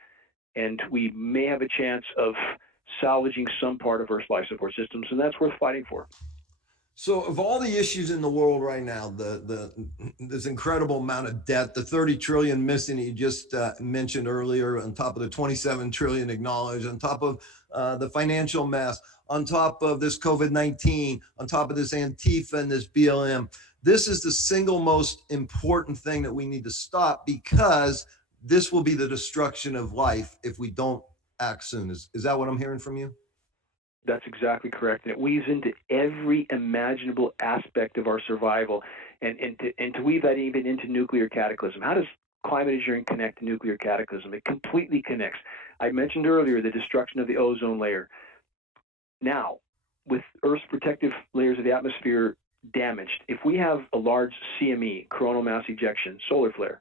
and we may have a chance of salvaging some part of Earth's life support systems, and that's worth fighting for. So of all the issues in the world right now, this incredible amount of debt, the 30 trillion missing that you just mentioned earlier, on top of the 27 trillion acknowledged, on top of the financial mess, on top of this COVID-19, on top of this Antifa and this BLM, this is the single most important thing that we need to stop, because this will be the destruction of life if we don't act soon. Is that what I'm hearing from you? That's exactly correct. And it weaves into every imaginable aspect of our survival, and to weave that even into nuclear cataclysm. How does climate engineering connect to nuclear cataclysm? It completely connects. I mentioned earlier the destruction of the ozone layer. Now, with Earth's protective layers of the atmosphere damaged, if we have a large CME, coronal mass ejection, solar flare,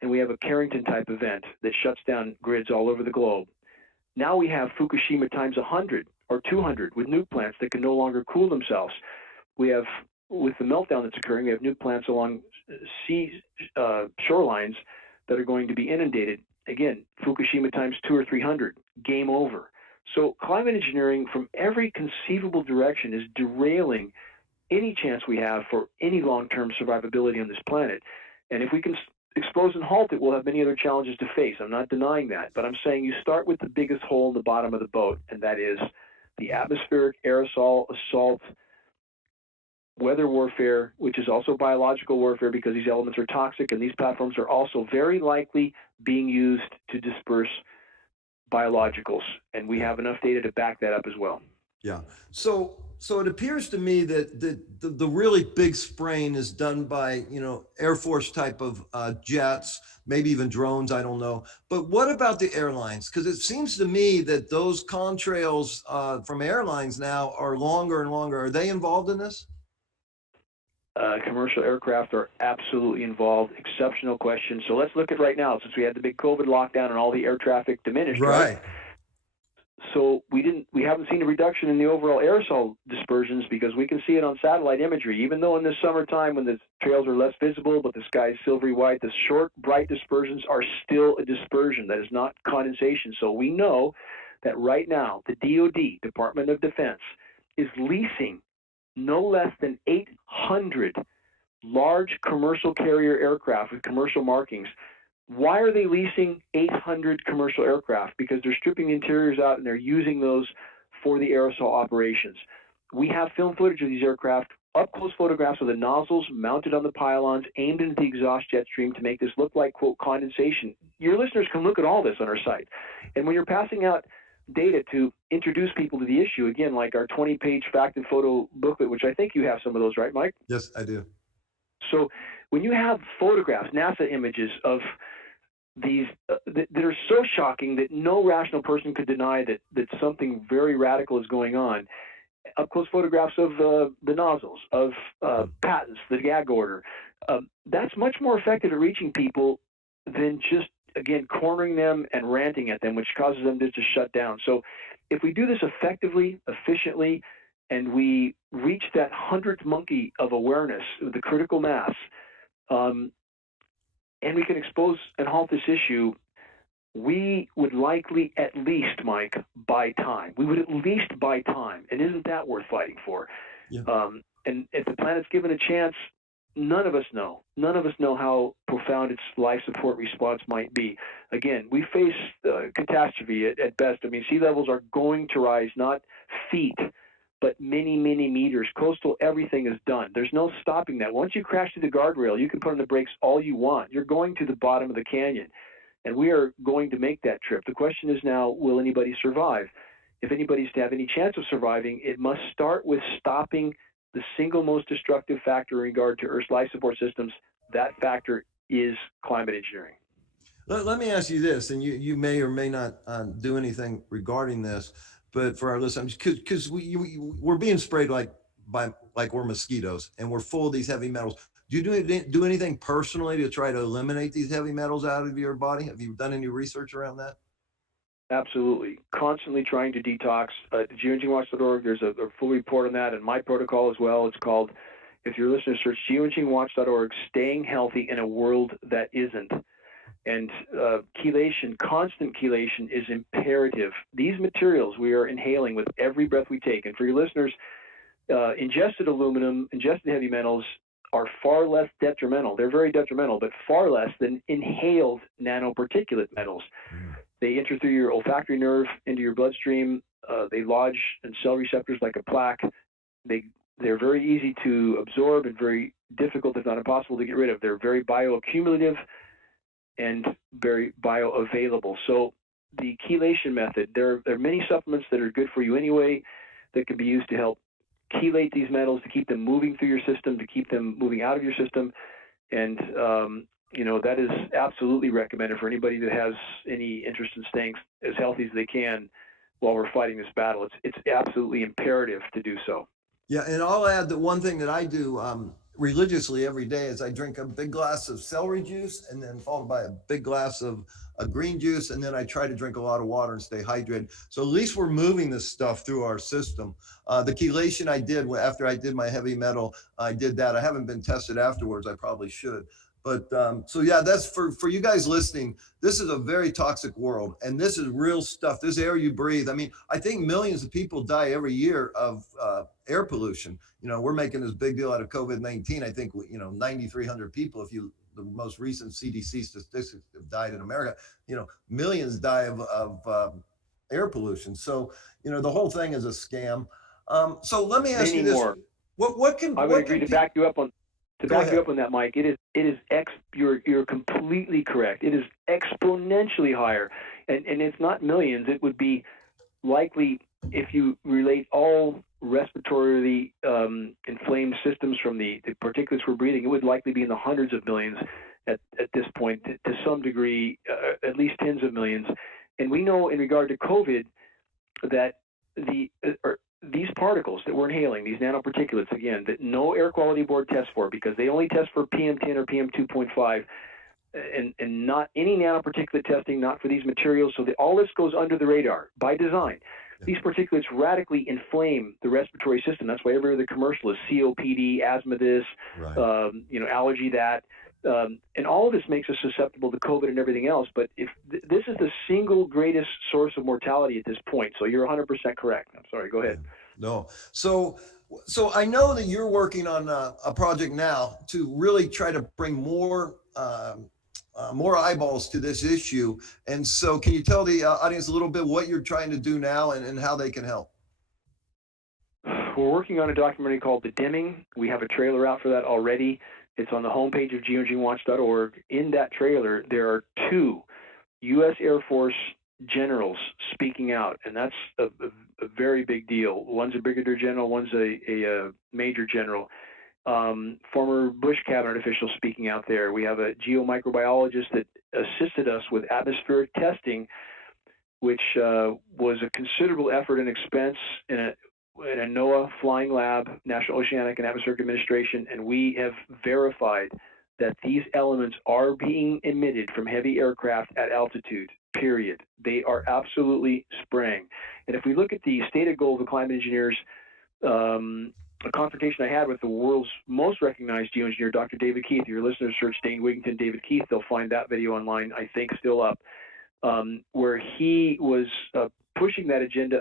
and we have a Carrington-type event that shuts down grids all over the globe, now we have Fukushima times 100 or 200 with nuke plants that can no longer cool themselves. We have, with the meltdown that's occurring, we have nuke plants along sea shorelines that are going to be inundated. Again, Fukushima times 200 or 300, game over. So climate engineering from every conceivable direction is derailing any chance we have for any long-term survivability on this planet. And if we can expose and halt it, we'll have many other challenges to face. I'm not denying that, but I'm saying you start with the biggest hole in the bottom of the boat, and that is the atmospheric aerosol assault, weather warfare, which is also biological warfare because these elements are toxic, and these platforms are also very likely being used to disperse biologicals, and we have enough data to back that up as well. Yeah. So it appears to me that the really big spraying is done by, Air Force type of jets, maybe even drones, I don't know. But what about the airlines? Because it seems to me that those contrails from airlines now are longer and longer. Are they involved in this? Commercial aircraft are absolutely involved. Exceptional question. So let's look at right now, since we had the big COVID lockdown and all the air traffic diminished, right? So we haven't seen a reduction in the overall aerosol dispersions because we can see it on satellite imagery. Even though in the summertime when the trails are less visible, but the sky is silvery white, the short, bright dispersions are still a dispersion. That is not condensation. So we know that right now the DoD, Department of Defense, is leasing no less than 800 large commercial carrier aircraft with commercial markings. Why are they leasing 800 commercial aircraft? Because they're stripping the interiors out and they're using those for the aerosol operations. We have film footage of these aircraft, up-close photographs of the nozzles mounted on the pylons, aimed into the exhaust jet stream to make this look like, quote, condensation. Your listeners can look at all this on our site. And when you're passing out data to introduce people to the issue. Again, like our 20-page fact and photo booklet, which I think you have some of those, right, Mike? Yes, I do. So when you have photographs, NASA images of these that are so shocking that no rational person could deny that something very radical is going on. Up close photographs of the nozzles, of patents, the gag order. That's much more effective at reaching people than just, again, cornering them and ranting at them, which causes them to just shut down. So if we do this effectively, efficiently, and we reach that 100th monkey of awareness, the critical mass, and we can expose and halt this issue, we would likely at least, Mike, buy time. We would at least buy time. And isn't that worth fighting for? Yeah. And if the planet's given a chance, none of us know. None of us know how profound its life support response might be. Again, we face catastrophe at best. I mean, sea levels are going to rise, not feet, but many, many meters. Coastal, everything is done. There's no stopping that. Once you crash through the guardrail, you can put on the brakes all you want. You're going to the bottom of the canyon. And we are going to make that trip. The question is now, will anybody survive? If anybody's to have any chance of surviving, it must start with stopping the single most destructive factor in regard to Earth's life support systems. That factor is climate engineering. Let me ask you this, and you may or may not do anything regarding this, but for our listeners, because we're being sprayed like we're mosquitoes, and we're full of these heavy metals. Do you do anything personally to try to eliminate these heavy metals out of your body? Have you done any research around that? Absolutely. Constantly trying to detox. At geoegineeringwatch.org, there's a full report on that, and my protocol as well. It's called, if your listeners search geoegineeringwatch.org, Staying Healthy in a World That Isn't. And chelation, constant chelation is imperative. These materials we are inhaling with every breath we take. And for your listeners, ingested aluminum, ingested heavy metals are far less detrimental. They're very detrimental, but far less than inhaled nanoparticulate metals. They enter through your olfactory nerve into your bloodstream. They lodge in cell receptors like a plaque. They're very easy to absorb and very difficult, if not impossible, to get rid of. They're very bioaccumulative and very bioavailable. So the chelation method, there are many supplements that are good for you anyway that can be used to help chelate these metals, to keep them moving through your system, to keep them moving out of your system. And, that is absolutely recommended for anybody that has any interest in staying as healthy as they can while we're fighting this battle. It's absolutely imperative to do so. Yeah, and I'll add that one thing that I do religiously every day is I drink a big glass of celery juice, and then followed by a big glass of green juice, and then I try to drink a lot of water and stay hydrated. So at least we're moving this stuff through our system. The chelation I did after I did my heavy metal, I did that. I haven't been tested afterwards. I probably should. But so yeah, that's for you guys listening. This is a very toxic world, and this is real stuff. This air you breathe. I mean, I think millions of people die every year of air pollution. We're making this big deal out of COVID-19. I think 9,300 people, the most recent CDC statistics, have died in America. Millions die of air pollution. So the whole thing is a scam. So let me ask you this: more. I would agree to back you up on. To back you up on that, Mike, you're completely correct. It is exponentially higher, and it's not millions. It would be likely, if you relate all respiratorily inflamed systems from the particulates we're breathing, it would likely be in the hundreds of millions at this point, to some degree, at least tens of millions. And we know in regard to COVID that these particles that we're inhaling, these nanoparticulates, again, that no air quality board tests for, because they only test for PM10 or PM2.5, and not any nanoparticulate testing, not for these materials. So all this goes under the radar by design. Yeah. These particulates radically inflame the respiratory system. That's why every other commercial is COPD, asthma this, right. Allergy that. And all of this makes us susceptible to COVID and everything else. But if this is the single greatest source of mortality at this point, so you're 100% correct. I'm sorry, go ahead. No. So I know that you're working on a project now to really try to bring more eyeballs to this issue. And so can you tell the audience a little bit what you're trying to do now and how they can help? We're working on a documentary called The Dimming. We have a trailer out for that already. It's on the homepage of geoegineeringwatch.org. In that trailer, there are 2 U.S. Air Force generals speaking out, and that's a very big deal. One's a brigadier general, one's a major general. Former Bush cabinet official speaking out there. We have a geomicrobiologist that assisted us with atmospheric testing, which was a considerable effort and expense in a NOAA flying lab, National Oceanic and Atmospheric Administration, and we have verified that these elements are being emitted from heavy aircraft at altitude, period. They are absolutely spraying. And if we look at the stated goal of the climate engineers, a confrontation I had with the world's most recognized geoengineer, Dr. David Keith. Your listeners search Dane, Wigington, David Keith. They'll find that video online, I think, still up, where he was pushing that agenda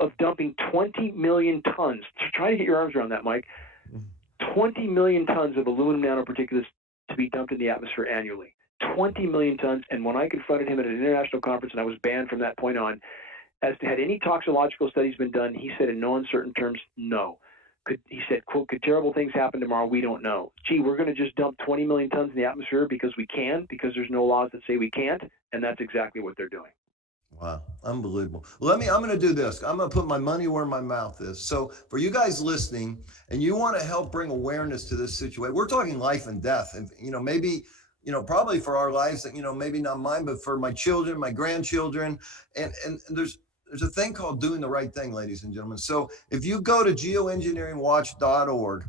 of dumping 20 million tons. Try to get your arms around that, Mike. 20 million tons of aluminum nanoparticulates to be dumped in the atmosphere annually. 20 million tons. And when I confronted him at an international conference, and I was banned from that point on, as to had any toxicological studies been done, he said in no uncertain terms, no. He said, quote, could terrible things happen tomorrow? We don't know. Gee, we're going to just dump 20 million tons in the atmosphere because we can, because there's no laws that say we can't, and that's exactly what they're doing. Wow, unbelievable. Well, I'm going to do this. I'm going to put my money where my mouth is. So for you guys listening, and you want to help bring awareness to this situation, we're talking life and death. And, maybe, probably for our lives, maybe not mine, but for my children, my grandchildren. And there's a thing called doing the right thing, ladies and gentlemen. So if you go to geoengineeringwatch.org,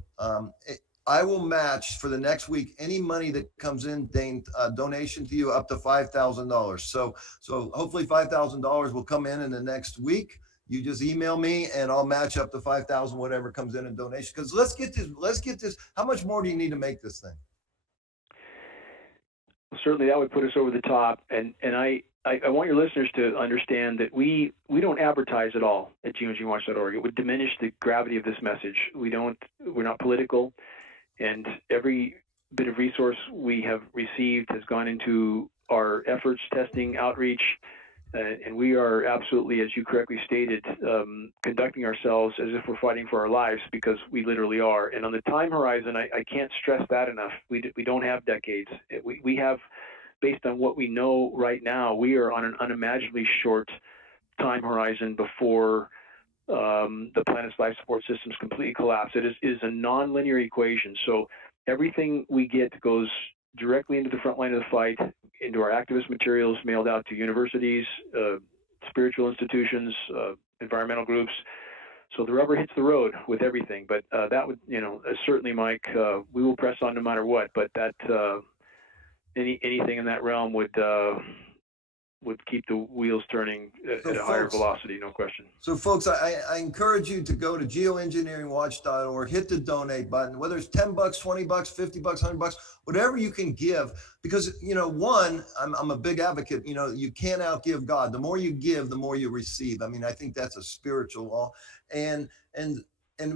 I will match for the next week any money that comes in, Dane, donation to you up to $5,000. So hopefully $5,000 will come in the next week. You just email me and I'll match up to 5,000, whatever comes in donation. Because let's get this. How much more do you need to make this thing? Well, certainly that would put us over the top. And I want your listeners to understand that we don't advertise at all at geoengineeringwatch.org. It would diminish the gravity of this message. We're not political. And every bit of resource we have received has gone into our efforts, testing, outreach, and we are absolutely, as you correctly stated, conducting ourselves as if we're fighting for our lives, because we literally are. And on the time horizon, I can't stress that enough. We don't have decades. We have, based on what we know right now, we are on an unimaginably short time horizon before the planet's life support systems completely collapse. It is a nonlinear equation. So everything we get goes directly into the front line of the fight, into our activist materials mailed out to universities, spiritual institutions, environmental groups. So the rubber hits the road with everything. But that would, certainly, Mike, we will press on no matter what. But that anything in that realm would keep the wheels turning at a higher velocity, no question. So folks, I encourage you to go to geoengineeringwatch.org, hit the donate button, whether it's $10, $20, $50, $100, whatever you can give, because, one, I'm a big advocate, you can't outgive God. The more you give, the more you receive. I mean, I think that's a spiritual law. And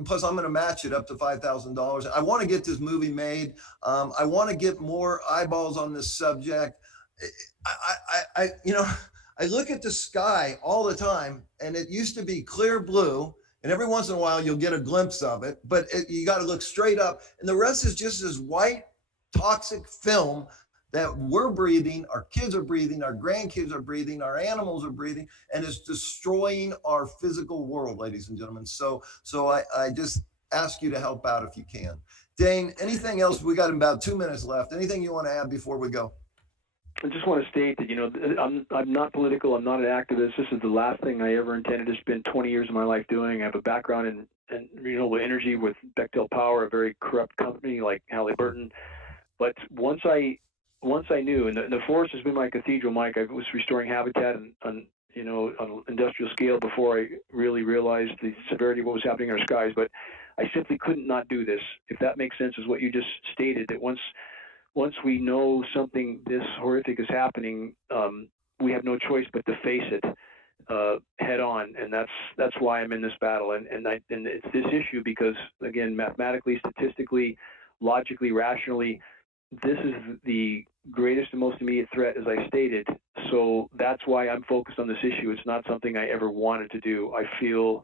plus I'm going to match it up to $5,000. I want to get this movie made. I want to get more eyeballs on this subject. I look at the sky all the time, and it used to be clear blue, and every once in a while you'll get a glimpse of it, but you got to look straight up, and the rest is just this white toxic film that we're breathing, our kids are breathing, our grandkids are breathing, our animals are breathing, and it's destroying our physical world, ladies and gentlemen. So I just ask you to help out if you can. Dane, anything else? We got about 2 minutes left. Anything you want to add before we go? I just want to state that, I'm not political. I'm not an activist. This is the last thing I ever intended to spend 20 years of my life doing. I have a background in renewable energy with Bechtel Power, a very corrupt company like Halliburton. But once I knew, and the forest has been my cathedral, Mike. I was restoring habitat on an industrial scale before I really realized the severity of what was happening in our skies. But I simply couldn't not do this. If that makes sense, is what you just stated. That once we know something this horrific is happening, we have no choice but to face it head on, and that's why I'm in this battle. And it's this issue because, again, mathematically, statistically, logically, rationally, this is the greatest and most immediate threat, as I stated. So that's why I'm focused on this issue. It's not something I ever wanted to do. I feel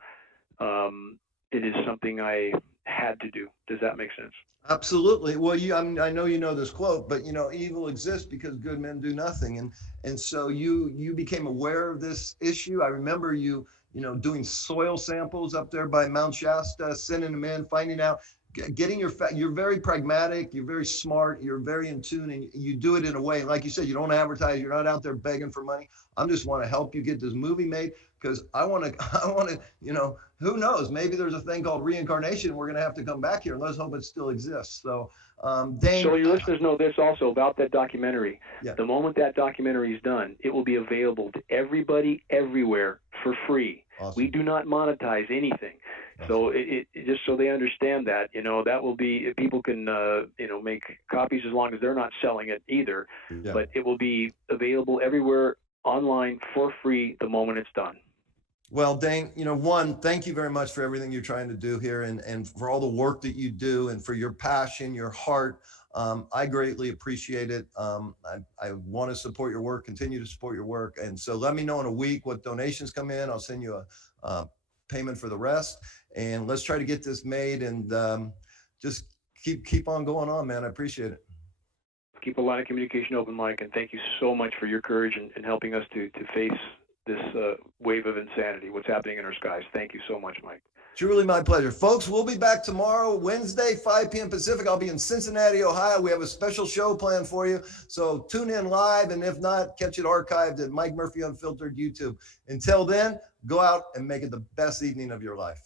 it is something I had to do. Does that make sense? Absolutely. Well, I know you know this quote, but evil exists because good men do nothing, and so you became aware of this issue. I remember doing soil samples up there by Mount Shasta, sending them in, finding out, getting you're very pragmatic, you're very smart, you're very in tune, and you do it in a way, like you said, you don't advertise, you're not out there begging for money. I just want to help you get this movie made because I want to, who knows, maybe there's a thing called reincarnation. We're going to have to come back here, and let's hope it still exists. So, Dane. So your listeners know this also about that documentary. Yeah. The moment that documentary is done, it will be available to everybody, everywhere, for free. Awesome. We do not monetize anything. So it just so they understand that, that will be, people can, make copies as long as they're not selling it either. Yeah. But it will be available everywhere online for free the moment it's done. Well, Dane, one, thank you very much for everything you're trying to do here and for all the work that you do and for your passion, your heart. I greatly appreciate it. I want to support your work, continue to support your work. And so let me know in a week what donations come in. I'll send you a payment for the rest. And let's try to get this made and just keep on going on, man. I appreciate it. Keep a line of communication open, Mike, and thank you so much for your courage and helping us to face this wave of insanity, what's happening in our skies. Thank you so much, Mike. Truly my pleasure. Folks, we'll be back tomorrow, Wednesday, 5 p.m. Pacific. I'll be in Cincinnati, Ohio. We have a special show planned for you. So tune in live, and if not, catch it archived at Mike Murphy Unfiltered YouTube. Until then, go out and make it the best evening of your life.